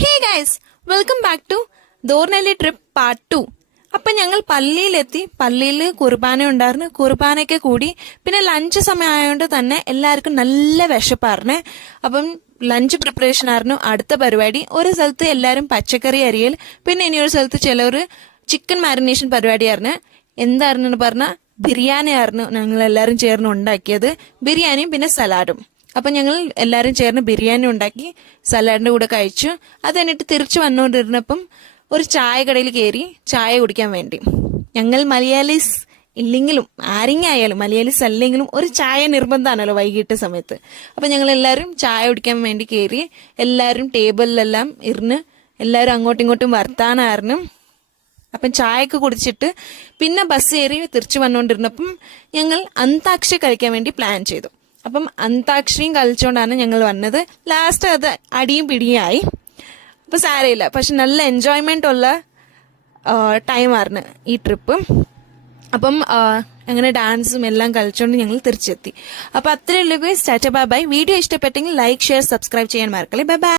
Hey guys, welcome back to ദോർനെല്ലി trip part 2. അപ്പൊ ഞങ്ങൾ പള്ളിയിലെത്തി. പള്ളിയിൽ കുർബാന ഉണ്ടായിരുന്നു. കുർബാനയ്ക്ക് കൂടി. പിന്നെ ലഞ്ച് സമയം ആയതുകൊണ്ട് തന്നെ എല്ലാവർക്കും നല്ല വിശപ്പായിരുന്നു. അപ്പം ലഞ്ച് പ്രിപ്പറേഷൻ ആയിരുന്നു അടുത്ത പരിപാടി. ഒരു സ്ഥലത്ത് എല്ലാവരും പച്ചക്കറി അരിയൽ, പിന്നെ ഇനിയൊരു സ്ഥലത്ത് ചിലവർ ചിക്കൻ മാരിനേഷൻ പരിപാടിയായിരുന്നു. എന്തായിരുന്നു പറഞ്ഞാൽ ബിരിയാണി ആയിരുന്നു ഞങ്ങൾ എല്ലാവരും ചേർന്ന് ഉണ്ടാക്കിയത്. ബിരിയാണിയും പിന്നെ സലാഡും. അപ്പം ഞങ്ങൾ എല്ലാവരും ചേർന്ന് ബിരിയാണി ഉണ്ടാക്കി സലാഡിൻ്റെ കൂടെ കഴിച്ചു. അത് കഴിഞ്ഞിട്ട് തിരിച്ചു വന്നുകൊണ്ടിരുന്നപ്പം ഒരു ചായ കടയിൽ കയറി ചായ കുടിക്കാൻ വേണ്ടി. ഞങ്ങൾ മലയാളീസ് ഇല്ലെങ്കിലും ആരെങ്കിലും ആയാലും മലയാളീസ് അല്ലെങ്കിലും ഒരു ചായ നിർബന്ധമാണല്ലോ വൈകിട്ട് സമയത്ത്. അപ്പം ഞങ്ങൾ എല്ലാവരും ചായ കുടിക്കാൻ വേണ്ടി കയറി. എല്ലാവരും ടേബിളിലെല്ലാം ഇരുന്ന് എല്ലാവരും അങ്ങോട്ടും ഇങ്ങോട്ടും വർത്താനായിരുന്നു. അപ്പം ചായയൊക്കെ കുടിച്ചിട്ട് പിന്നെ ബസ് കയറി തിരിച്ചു വന്നുകൊണ്ടിരുന്നപ്പം ഞങ്ങൾ അന്താക്ഷരി കളിക്കാൻ വേണ്ടി പ്ലാൻ ചെയ്തു. അപ്പം അന്താക്ഷരിയും കളിച്ചുകൊണ്ടാണ് ഞങ്ങൾ വന്നത്. ലാസ്റ്റ് അത് അടിയും പിടിയായി. അപ്പം സാരമില്ല, പക്ഷെ നല്ല എൻജോയ്മെൻ്റ് ഉള്ള ടൈമായിരുന്നു ഈ ട്രിപ്പ്. അപ്പം അങ്ങനെ ഡാൻസും എല്ലാം കളിച്ചുകൊണ്ട് ഞങ്ങൾ തിരിച്ചെത്തി. അപ്പം അത്രയുള്ള സ്റ്റാറ്റ ബൈ ബൈ. വീഡിയോ ഇഷ്ടപ്പെട്ടെങ്കിൽ ലൈക്ക്, ഷെയർ, സബ്സ്ക്രൈബ് ചെയ്യാൻ മറക്കല്ലേ. Bye bye.